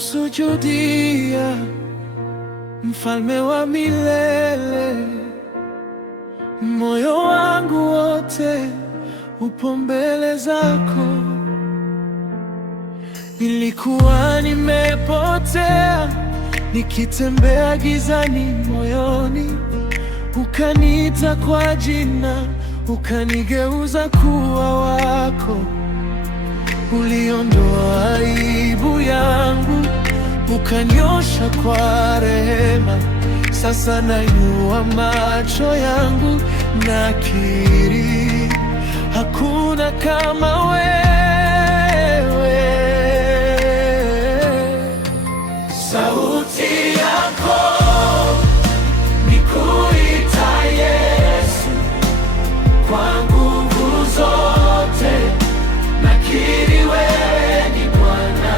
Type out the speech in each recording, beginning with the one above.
kusujudia, Mfalme wa milele. Moyo wangu wote upo mbele zako. Nilikuwa nimepotea, nikitembea gizani moyoni, ukaniita kwa jina, ukanigeuza kuwa wako. Uliondoa aibu yangu, ukaniosha kwa rehema. Sasa nainua macho yangu, nakiri hakuna kama wewe. Sauti yako nikuita Yesu, kwa nguvu zote nakiri wewe ni Bwana.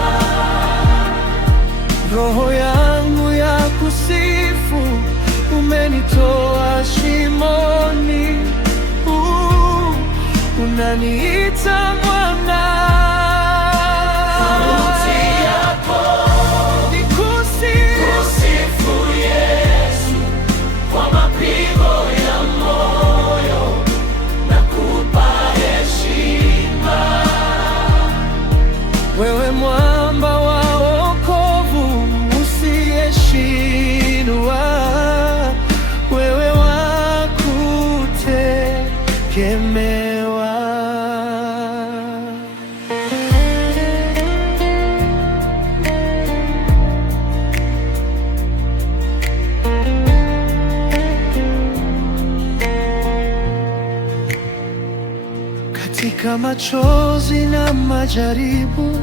Roho yangu ya kusifu, umenitoa shimoni, unaniita mwana. Sauti yako nikusifu Yesu, kwa mapigo ya moyo nakupa heshima. Wewe mwamba wa wokovu usiyeshindwa, wewe wa kutegemewa. Katika machozi na majaribu,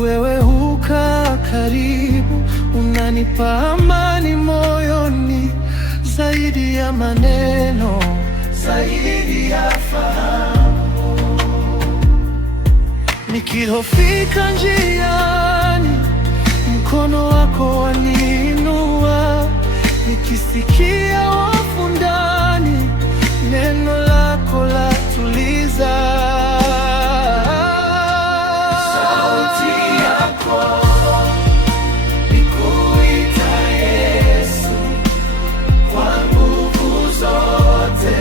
wewe hukaa karibu, unanipa amani moyoni, zaidi ya maneno, zaidi ya fahamu. Nikihofika njiani, mkono wako waniinua, nikisikia hofu ndani, neno lako latuliza. Sauti yako nikuita Yesu, kwa nguvu zote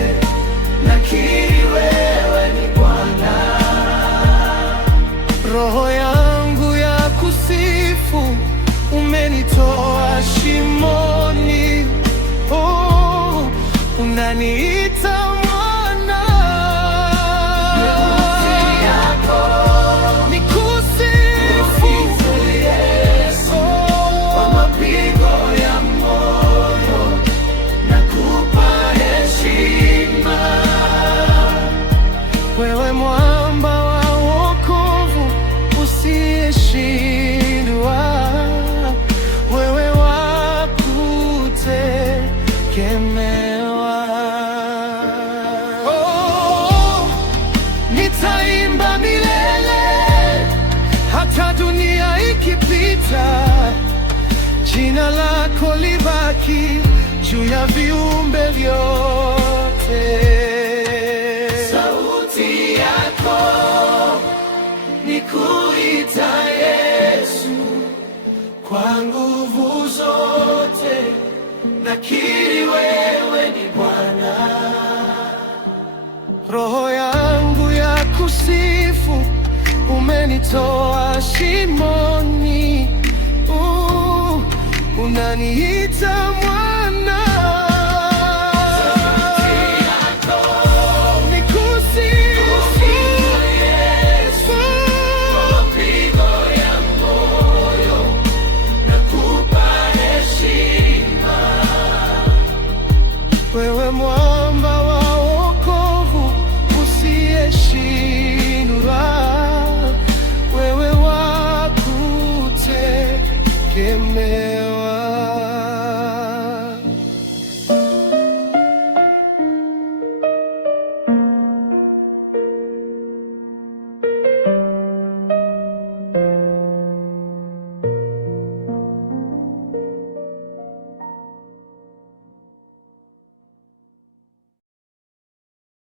nakiri wewe ni Bwana. Roho yangu ya kusifu, umenitoa shimoni, unaniita mwana. Sauti yako nikusifu Yesu, kwa mapigo ya moyo nakupa heshima. Wewe mwamba wa wokovu usiyeshindwa, wewe wa kutegemewa. Oh, nitaimba milele hata dunia ikipita, jina lako libaki juu ya viumbe vyote. Sauti yako nikuita Yesu, kwa nguvu zote nakiri wewe ni Bwana. Roho yangu ya kusifu, umenitoa shimoni, unaniita mwana. Sauti yako nikusifu Yesu, kwa mapigo ya moyo nakupa heshima. Wewe mwamba wa wokovu usiyeshindwa, wewe wa kutegemewa.